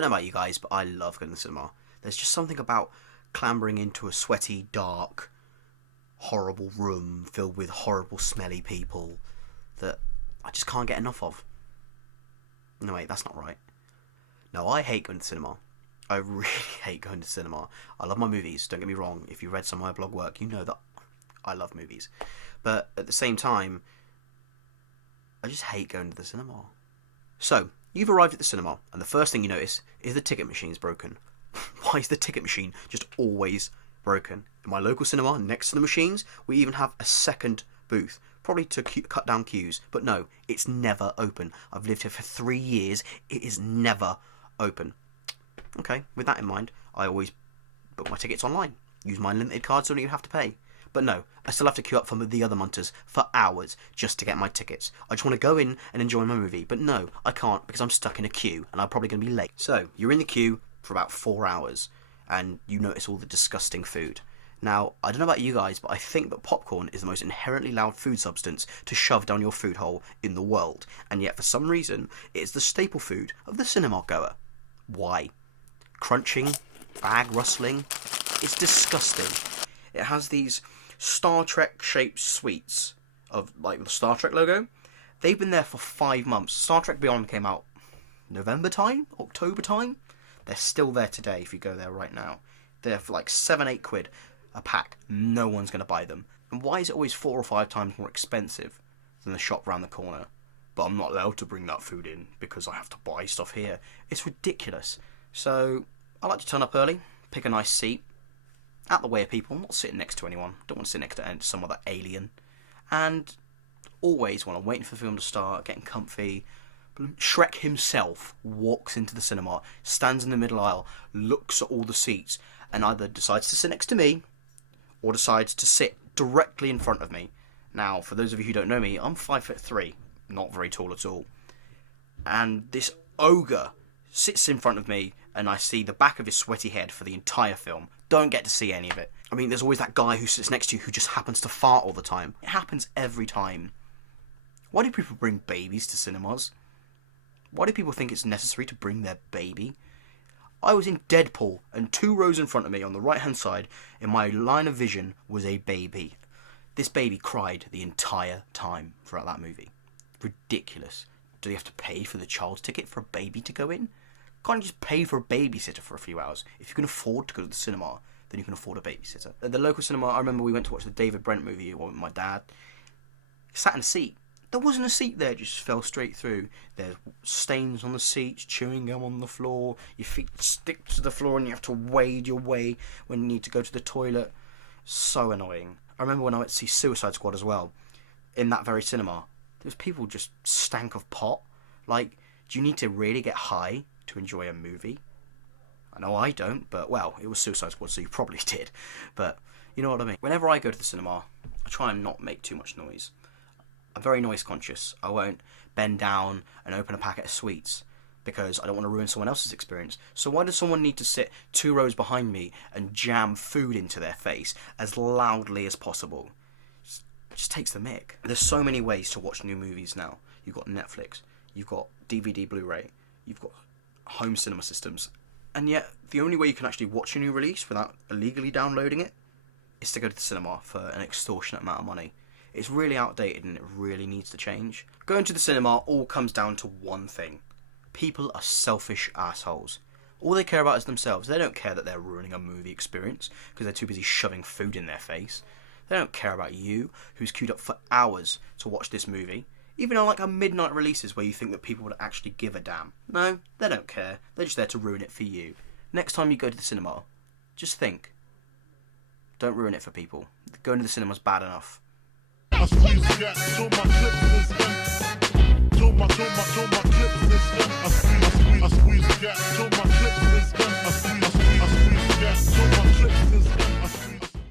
don't know about you guys, but I love going to the cinema. There's just something about clambering into a sweaty, dark, horrible room filled with horrible, smelly people that I just can't get enough of. No, wait, that's not right. No, I hate going to the cinema. I really hate going to the cinema. I love my movies, don't get me wrong. If you read some of my blog work, you know that I love movies. But at the same time, I just hate going to the cinema. So, you've arrived at the cinema, and the first thing you notice is the ticket machine's broken. Why is the ticket machine just always broken? In my local cinema, next to the machines, we even have a second booth, probably to cut down queues. But no, it's never open. I've lived here for 3 years. It is never open. Okay, with that in mind, I always book my tickets online. Use my unlimited card so I don't even have to pay. But no, I still have to queue up for the other munters for hours just to get my tickets. I just want to go in and enjoy my movie. But no, I can't because I'm stuck in a queue and I'm probably going to be late. So, you're in the queue for about 4 hours and you notice all the disgusting food. Now, I don't know about you guys, but I think that popcorn is the most inherently loud food substance to shove down your food hole in the world. And yet, for some reason, it is the staple food of the cinema goer. Why? Crunching, bag rustling. It's disgusting. It has these Star Trek shaped sweets of like the Star Trek logo. They've been there for 5 months. Star Trek Beyond came out November time, October time. They're still there today if you go there right now. They're for like 7-8 quid a pack. No one's going to buy them. And why is it always 4 or 5 times more expensive than the shop round the corner? But I'm not allowed to bring that food in because I have to buy stuff here. It's ridiculous. So I like to turn up early, pick a nice seat, out the way of people. I'm not sitting next to anyone. Don't want to sit next to some other alien. And always when I'm waiting for the film to start, getting comfy, Shrek himself walks into the cinema, stands in the middle aisle, looks at all the seats, and either decides to sit next to me or decides to sit directly in front of me. Now, for those of you who don't know me, I'm 5'3", not very tall at all. And this ogre sits in front of me, and I see the back of his sweaty head for the entire film. Don't get to see any of it. I mean, there's always that guy who sits next to you who just happens to fart all the time. It happens every time. Why do people bring babies to cinemas? Why do people think it's necessary to bring their baby? I was in Deadpool, and 2 rows in front of me on the right-hand side, in my line of vision, was a baby. This baby cried the entire time throughout that movie. Ridiculous. Do you have to pay for the child's ticket for a baby to go in? Can't you just pay for a babysitter for a few hours? If you can afford to go to the cinema, then you can afford a babysitter. At the local cinema, I remember we went to watch the David Brent movie with my dad. He sat in a seat. There wasn't a seat there, it just fell straight through. There's stains on the seats, chewing gum on the floor, your feet stick to the floor and you have to wade your way when you need to go to the toilet. So annoying. I remember when I went to see Suicide Squad as well, in that very cinema, there was people just stank of pot. Like, do you need to really get high to enjoy a movie? I know I don't, but well, it was Suicide Squad, so you probably did. But you know what I mean. Whenever I go to the cinema, I try and not make too much noise. I'm very noise conscious. I won't bend down and open a packet of sweets because I don't want to ruin someone else's experience. So why does someone need to sit 2 rows behind me and jam food into their face as loudly as possible? It just takes the mick. There's so many ways to watch new movies now. You've got Netflix, you've got DVD Blu-ray, you've got home cinema systems, and yet the only way you can actually watch a new release without illegally downloading it is to go to the cinema for an extortionate amount of money. It's really outdated and it really needs to change. Going to the cinema all comes down to one thing. People are selfish assholes. All they care about is themselves. They don't care that they're ruining a movie experience because they're too busy shoving food in their face. They don't care about you, who's queued up for hours to watch this movie. Even on like a midnight releases where you think that people would actually give a damn. No, they don't care. They're just there to ruin it for you. Next time you go to the cinema, just think. Don't ruin it for people. Going to the cinema's bad enough. I squeeze that, show my clips in his